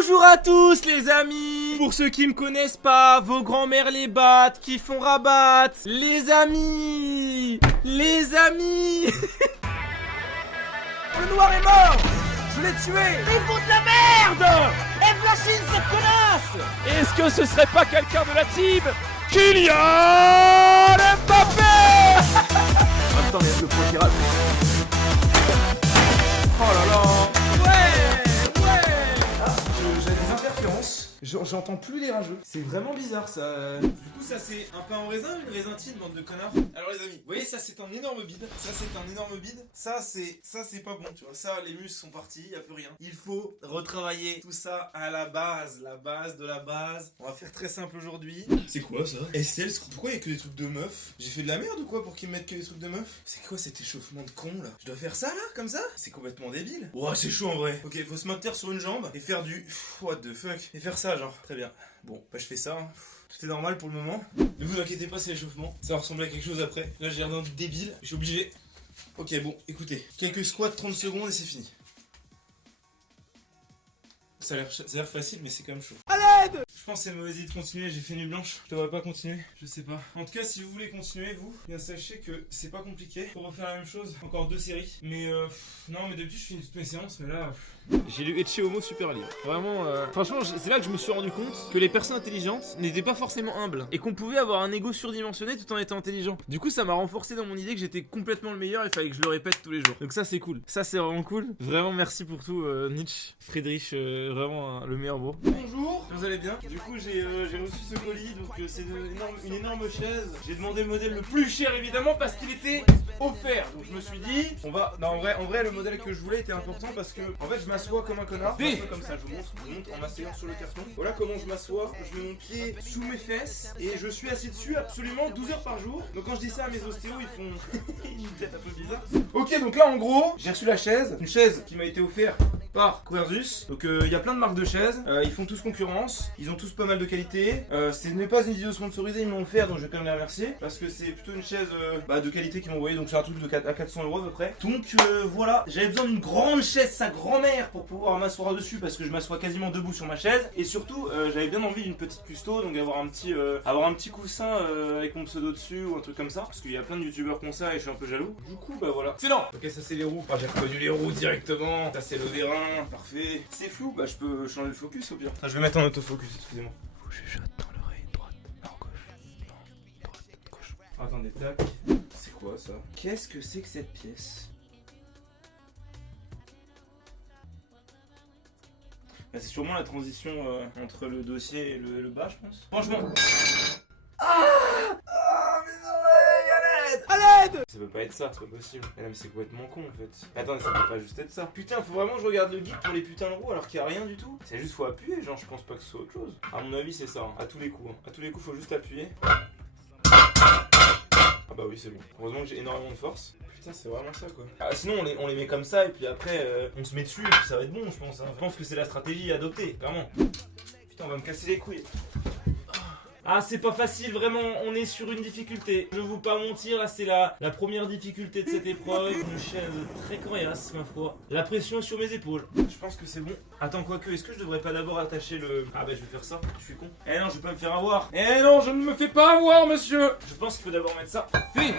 Bonjour à tous les amis. Pour ceux qui me connaissent pas, vos grands-mères les battent, qui font rabattre. Les amis. Le noir est mort. Je l'ai tué. Ils font de la merde. Et Flashine cette connasse. Est-ce que ce serait pas quelqu'un de la team Kylian Mbappé? Attends, mais le point tirage. Oh là là. J'ai des interférences. J'entends plus les rageux. C'est vraiment bizarre ça. Du coup, ça c'est un pain en raisin ou une raisintine, bande de connards? Alors les amis, vous voyez, ça c'est un énorme bide. Ça c'est pas bon, tu vois. Ça, les muscles sont partis, y a plus rien. Il faut retravailler tout ça à la base de la base. On va faire très simple aujourd'hui. C'est quoi ça? Estelle, pourquoi y a que des trucs de meufs? J'ai fait de la merde ou quoi pour qu'ils mettent que des trucs de meufs? C'est quoi cet échauffement de con là? Je dois faire ça là, comme ça? C'est complètement débile. Ouah, c'est chaud en vrai. Ok, faut se maintenir sur une jambe et faire du what the fuck. Et faire ça genre, très bien. Bon, bah je fais ça. Tout est normal pour le moment. Ne vous inquiétez pas, c'est l'échauffement. Ça va ressembler à quelque chose après. Là, j'ai l'air d'un débile. Je suis obligé. Ok, bon, écoutez. Quelques squats, 30 secondes et c'est fini. Ça a l'air facile, mais c'est quand même chaud. À l'aide! Je pense que c'est une mauvaise idée de continuer. J'ai fait nuit blanche. Je devrais pas continuer. Je sais pas. En tout cas, si vous voulez continuer, vous, bien sachez que c'est pas compliqué. Faut refaire la même chose. Encore 2 séries. Mais non, mais d'habitude, je finis toutes mes séances. Mais là. J'ai lu Ecce Homo super livre. Vraiment, franchement, c'est là que je me suis rendu compte que les personnes intelligentes n'étaient pas forcément humbles et qu'on pouvait avoir un ego surdimensionné tout en étant intelligent. Du coup, ça m'a renforcé dans mon idée que j'étais complètement le meilleur. Il fallait que je le répète tous les jours. Donc ça, c'est cool. Ça, c'est vraiment cool. Vraiment, merci pour tout, Nietzsche, Friedrich, vraiment le meilleur bro. Bonjour, vous allez bien? Du coup, j'ai reçu ce colis. Donc c'est une énorme chaise. J'ai demandé le modèle le plus cher évidemment parce qu'il était offert. Donc je me suis dit, on va. Non, en vrai, le modèle que je voulais était important parce que en fait, je m'assois comme un connard. Je m'assois comme ça, je vous montre en m'asseyant sur le carton. Voilà comment je m'assois. Je mets mon pied sous mes fesses et je suis assis dessus absolument 12 heures par jour. Donc quand je dis ça à mes ostéos, ils font une tête un peu bizarre. Ok, donc là en gros, j'ai reçu la chaise. Une chaise qui m'a été offerte par Coerzus. Donc il y a plein de marques de chaises. Ils font tous concurrence. Ils ont tous pas mal de qualité. Ce n'est pas une vidéo sponsorisée, ils m'ont offert, donc je vais quand même les remercier. Parce que c'est plutôt une chaise de qualité qu'ils m'ont envoyé. Donc c'est un truc de à 400 € à peu près. Donc voilà, j'avais besoin d'une grande chaise, sa grand-mère, pour pouvoir m'asseoir dessus. Parce que je m'assois quasiment debout sur ma chaise. Et surtout, j'avais bien envie d'une petite custo. Donc avoir un petit coussin avec mon pseudo dessus ou un truc comme ça. Parce qu'il y a plein de youtubeurs qui ont ça et je suis un peu jaloux. Du coup, bah voilà. Excellent. Ok, ça c'est les roues. J'ai reconnu les roues directement. Ça c'est le vérin. Parfait. C'est flou, bah je peux changer le focus au pire. Je vais mettre en autofocus, excusez-moi. Vous chuchote dans l'oreille droite, non gauche, non droite, gauche. Attendez, tac. C'est quoi ça? Qu'est-ce que c'est que cette pièce? Bah, c'est sûrement la transition entre le dossier et le bas, je pense. Franchement. Ça peut pas être ça, c'est pas possible. Mais non, mais c'est complètement con en fait. Attends, ça peut pas juste être ça. Putain, faut vraiment que je regarde le guide pour les putains de roues alors qu'il y a rien du tout. C'est juste faut appuyer, genre je pense pas que ce soit autre chose. À mon avis, c'est ça, hein. À tous les coups. À tous les coups, faut juste appuyer. Ah bah oui, c'est bon. Heureusement que j'ai énormément de force. Putain, c'est vraiment ça quoi. Ah, sinon, on les met comme ça et puis après, on se met dessus et puis ça va être bon, je pense. Hein. Je pense que c'est la stratégie à adopter, clairement. Putain, on va me casser les couilles. Ah, c'est pas facile, vraiment, on est sur une difficulté. Je vais vous pas mentir, là c'est la première difficulté de cette épreuve. Une chaise très coriace, ma foi. La pression sur mes épaules. Je pense que c'est bon. Attends, quoique, est-ce que je devrais pas d'abord attacher le... Ah bah je vais faire ça, je suis con. Eh non, je vais pas me faire avoir. Eh non, je ne me fais pas avoir, monsieur. Je pense qu'il faut d'abord mettre ça. Fais.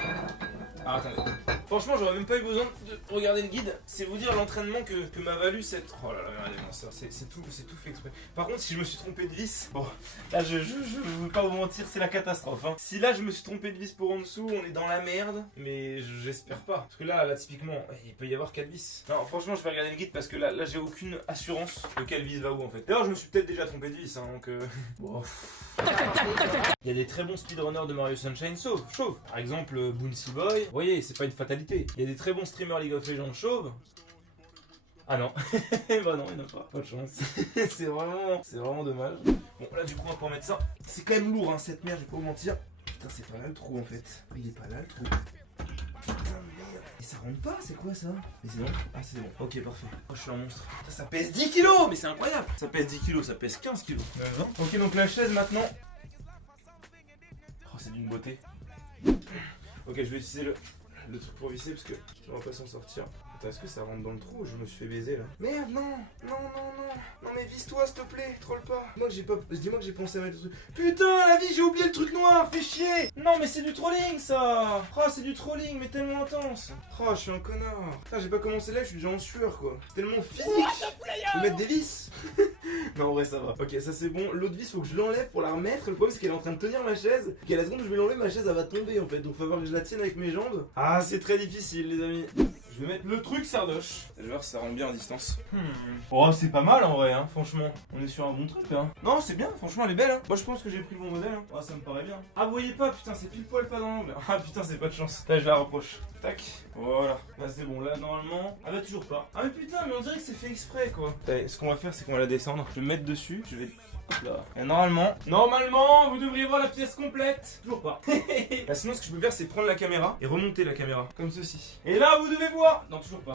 Ah, attendez. Franchement, j'aurais même pas eu besoin de regarder le guide. C'est vous dire l'entraînement que m'a valu cette... Oh là là, regardez, non, ça, c'est tout fait exprès. Par contre, si je me suis trompé de vis... Bon, là, je veux pas vous mentir, c'est la catastrophe. Hein. Si là, je me suis trompé de vis pour en dessous, on est dans la merde. Mais j'espère pas. Parce que là, typiquement, il peut y avoir 4 vis. Non, franchement, je vais regarder le guide parce que là j'ai aucune assurance de quelle vis va où, en fait. D'ailleurs, je me suis peut-être déjà trompé de vis, hein, donc... Bon... Il y a des très bons speedrunners de Mario Sunshine chauve. Par exemple, Bouncy Boy. Vous voyez, c'est pas une fatalité. Il y a des très bons streamers League of Legends chauves. Ah non. Bah non, il n'y en a pas. Pas de chance. c'est vraiment dommage. Bon, là, du coup, on va pouvoir mettre ça. C'est quand même lourd, hein, cette merde, je vais pas vous mentir. Putain, c'est pas là le trou, en fait. Il est pas là, le trou. Putain de merde. Et ça rentre pas, c'est quoi ça? Mais c'est bon? Ah, c'est bon. Ok, parfait. Oh, je suis un monstre. Putain, ça pèse 10 kilos, mais c'est incroyable. Ça pèse 10 kilos, ça pèse 15 kilos. Ok, donc la chaise maintenant. Oh, c'est d'une beauté. Ok, je vais utiliser le truc pour visser parce que on va pas s'en sortir. Attends, est-ce que ça rentre dans le trou ou je me suis fait baiser là? Merde, non. Non mais vise-toi s'il te plaît, troll pas. Dis-moi que j'ai pensé à mettre le truc. Putain, la vie, j'ai oublié le truc noir, fais chier. Non mais c'est du trolling ça. Oh, c'est du trolling mais tellement intense. Oh, je suis un connard. Putain, j'ai pas commencé là, je suis déjà en sueur quoi. C'est tellement physique. Faut mettre des vis. Non, en vrai, ça va. Ok, ça c'est bon. L'autre vis, faut que je l'enlève pour la remettre. Le problème, c'est qu'elle est en train de tenir ma chaise. Et à la seconde où je vais l'enlever, ma chaise, elle va tomber en fait. Donc, faut voir que je la tienne avec mes jambes. Ah, c'est très difficile, les amis. Je vais mettre le truc Sardoche. Je vais voir si ça rentre bien en distance. Oh, c'est pas mal en vrai, hein, franchement. On est sur un bon truc là. Non, c'est bien, franchement, elle est belle. Hein. Moi, je pense que j'ai pris le bon modèle. Hein. Oh, ça me paraît bien. Ah, vous voyez pas, putain, c'est pile poil pas dans l'angle. Ah, putain, c'est pas de chance. Là, je la rapproche. Tac. Voilà. Là, c'est bon. Là, normalement. Ah, bah, toujours pas. Ah, mais putain, mais on dirait que c'est fait exprès quoi. Allez, ce qu'on va faire, c'est qu'on va la descendre. Je vais me mettre dessus. Je vais. Là. Et normalement, vous devriez voir la pièce complète. Toujours pas. Là, sinon, ce que je peux faire, c'est prendre la caméra et remonter la caméra, comme ceci. Et là, vous devez voir. Non, toujours pas.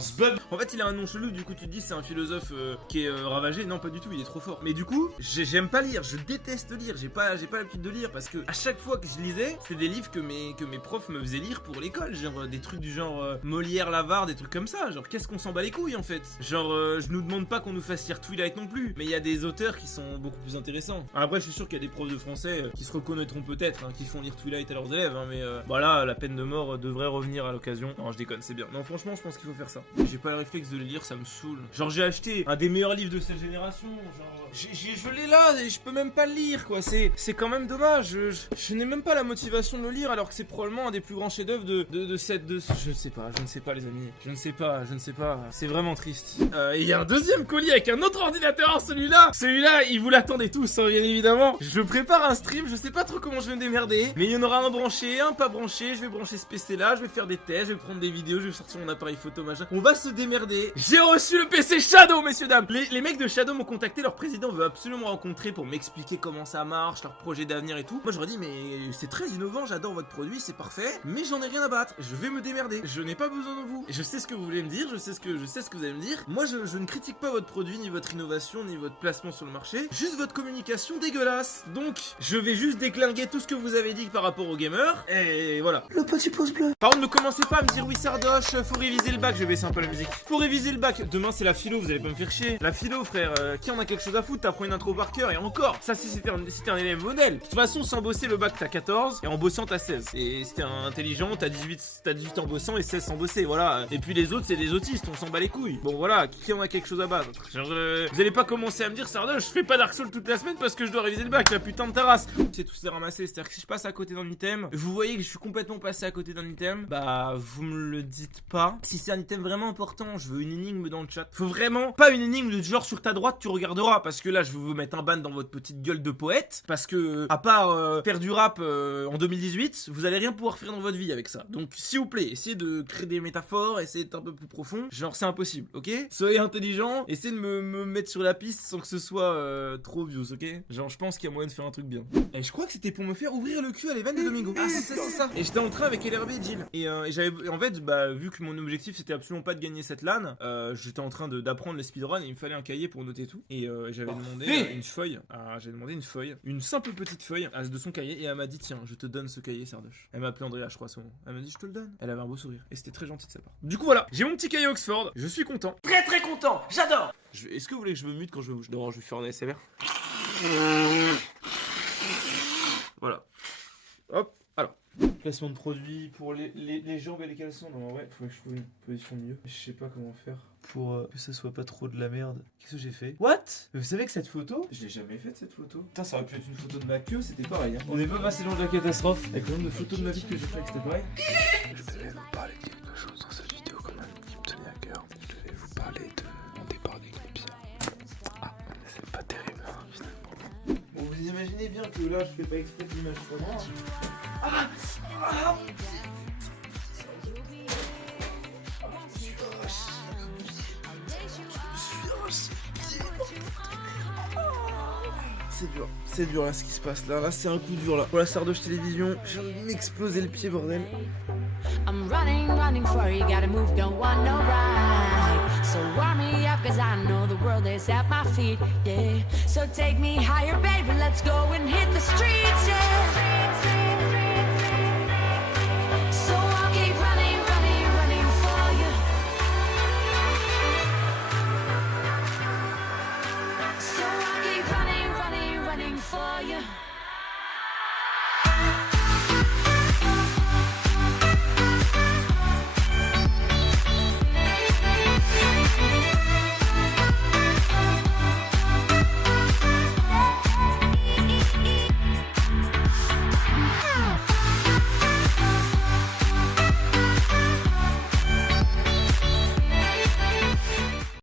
En fait, il a un nom chelou, du coup, tu te dis c'est un philosophe qui est ravagé. Non, pas du tout, il est trop fort. Mais du coup, j'aime pas lire, je déteste lire. J'ai pas l'habitude de lire parce que à chaque fois que je lisais, c'était des livres que mes profs me faisaient lire pour l'école. Genre des trucs du genre Molière, Lavard, des trucs comme ça. Genre, qu'est-ce qu'on s'en bat les couilles en fait? Genre, je nous demande pas qu'on nous fasse lire Twilight non plus. Mais il y a des auteurs qui sont beaucoup plus intéressant. Après, je suis sûr qu'il y a des profs de français qui se reconnaîtront peut-être, hein, qui font lire Twilight à leurs élèves, hein, mais voilà, la peine de mort devrait revenir à l'occasion. Non, je déconne, c'est bien. Non, franchement, je pense qu'il faut faire ça. J'ai pas le réflexe de les lire, ça me saoule. Genre, j'ai acheté un des meilleurs livres de cette génération. Genre, je l'ai là et je peux même pas le lire, quoi. C'est quand même dommage. Je n'ai même pas la motivation de le lire, alors que c'est probablement un des plus grands chefs-d'œuvre de cette. Je ne sais pas, les amis. Je ne sais pas. C'est vraiment triste. Et il y a un deuxième colis avec un autre ordinateur, celui-là, il vous l'attendez tous, hein, bien évidemment. Je prépare un stream, je sais pas trop comment je vais me démerder, mais il y en aura un branché, un pas branché. Je vais brancher ce PC là, je vais faire des tests, je vais prendre des vidéos, je vais sortir mon appareil photo, machin. On va se démerder. J'ai reçu le PC Shadow, messieurs dames. Les mecs de Shadow m'ont contacté, leur président veut absolument rencontrer pour m'expliquer comment ça marche, leur projet d'avenir et tout. Moi je leur dis mais c'est très innovant, j'adore votre produit, c'est parfait, mais j'en ai rien à battre. Je vais me démerder. Je n'ai pas besoin de vous. Je sais ce que vous voulez me dire, je sais ce que vous allez me dire. Moi je ne critique pas votre produit, ni votre innovation, ni votre placement sur le marché, juste votre communication dégueulasse. Donc, je vais juste déclinguer tout ce que vous avez dit par rapport aux gamers. Et voilà. Le petit pouce bleu. Par contre, ne commencez pas à me dire oui, Sardoche, faut réviser le bac. Je vais baisser un peu la musique. Faut réviser le bac. Demain, c'est la philo, vous allez pas me faire chier. La philo, frère, qui en a quelque chose à foutre? T'apprends une intro par cœur et encore. Ça, si c'était un élève modèle. De toute façon, sans bosser le bac, t'as 14 et en bossant, t'as 16. Et si t'es intelligent, t'as 18 en bossant et 16 sans bosser. Voilà. Et puis les autres, c'est des autistes, on s'en bat les couilles. Bon, voilà. Qui en a quelque chose à battre? Genre, vous allez pas commencer à me dire, Sardoche, je fais pas Dark Souls toute la semaine parce que je dois réviser le bac, la putain de ta race. C'est tout, c'est ramassé. C'est-à-dire que si je passe à côté d'un item, vous voyez que je suis complètement passé à côté d'un item, bah vous me le dites pas. Si c'est un item vraiment important, je veux une énigme dans le chat. Faut vraiment pas une énigme de genre sur ta droite tu regarderas, parce que là je vais vous mettre un ban dans votre petite gueule de poète, parce que à part faire du rap en 2018, vous allez rien pouvoir faire dans votre vie avec ça. Donc s'il vous plaît, essayez de créer des métaphores, essayez d'être un peu plus profond. Genre c'est impossible, ok? Soyez intelligent, essayez de me mettre sur la piste sans que ce soit trop obvious, ok? Genre je pense qu'il y a moyen de faire un truc bien. Et je crois que c'était pour me faire ouvrir le cul à l'Even de Domingo. Ah c'est ça. Et j'étais en train avec LRB et Jill. Et j'avais en fait vu que mon objectif c'était absolument pas de gagner cette LAN, j'étais en train d'apprendre les speedruns et il me fallait un cahier pour noter tout. Et j'avais demandé une feuille. Une simple petite feuille de son cahier et elle m'a dit tiens je te donne ce cahier Sardoche. Elle m'a appelé Andrea je crois à ce moment. Elle m'a dit je te le donne. Elle avait un beau sourire et c'était très gentil de sa part. Du coup voilà, j'ai mon petit cahier Oxford. Je suis content. Très content. J'adore. Est-ce que vous voulez que je me mute quand je vais je vais faire un ASMR. Voilà. Hop, alors. Placement de produit pour les jambes et les caleçons. Non, ouais, il faudrait que je trouve une position mieux. Je sais pas comment faire pour que ça soit pas trop de la merde. Qu'est-ce que j'ai fait? What? Mais vous savez que cette photo, je l'ai jamais faite cette photo. Putain, ça aurait pu être une photo de ma queue, c'était pareil. Hein. On n'est pas passé loin de la catastrophe. Avec le nombre de photos de ma vie que j'ai fait avec c'était pareil. Je devais vous parler de quelque chose dans cette vidéo quand même qui me tenait à cœur. Je devais vous parler de mon départ des Eclipsia. Ah, c'est pas terrible hein, finalement. Bon, vous imaginez bien que là, je fais pas exprès que l'image soit grande. Ah mon dieu. C'est dur là ce qui se passe là c'est un coup dur là. Pour la Sardoche télévision, je viens de m'exploser le pied bordel. I'm running for you, gotta move, don't want no ride. So warm me up cause I know the world is at my feet, yeah. So take me higher baby, let's go and hit the streets, yeah.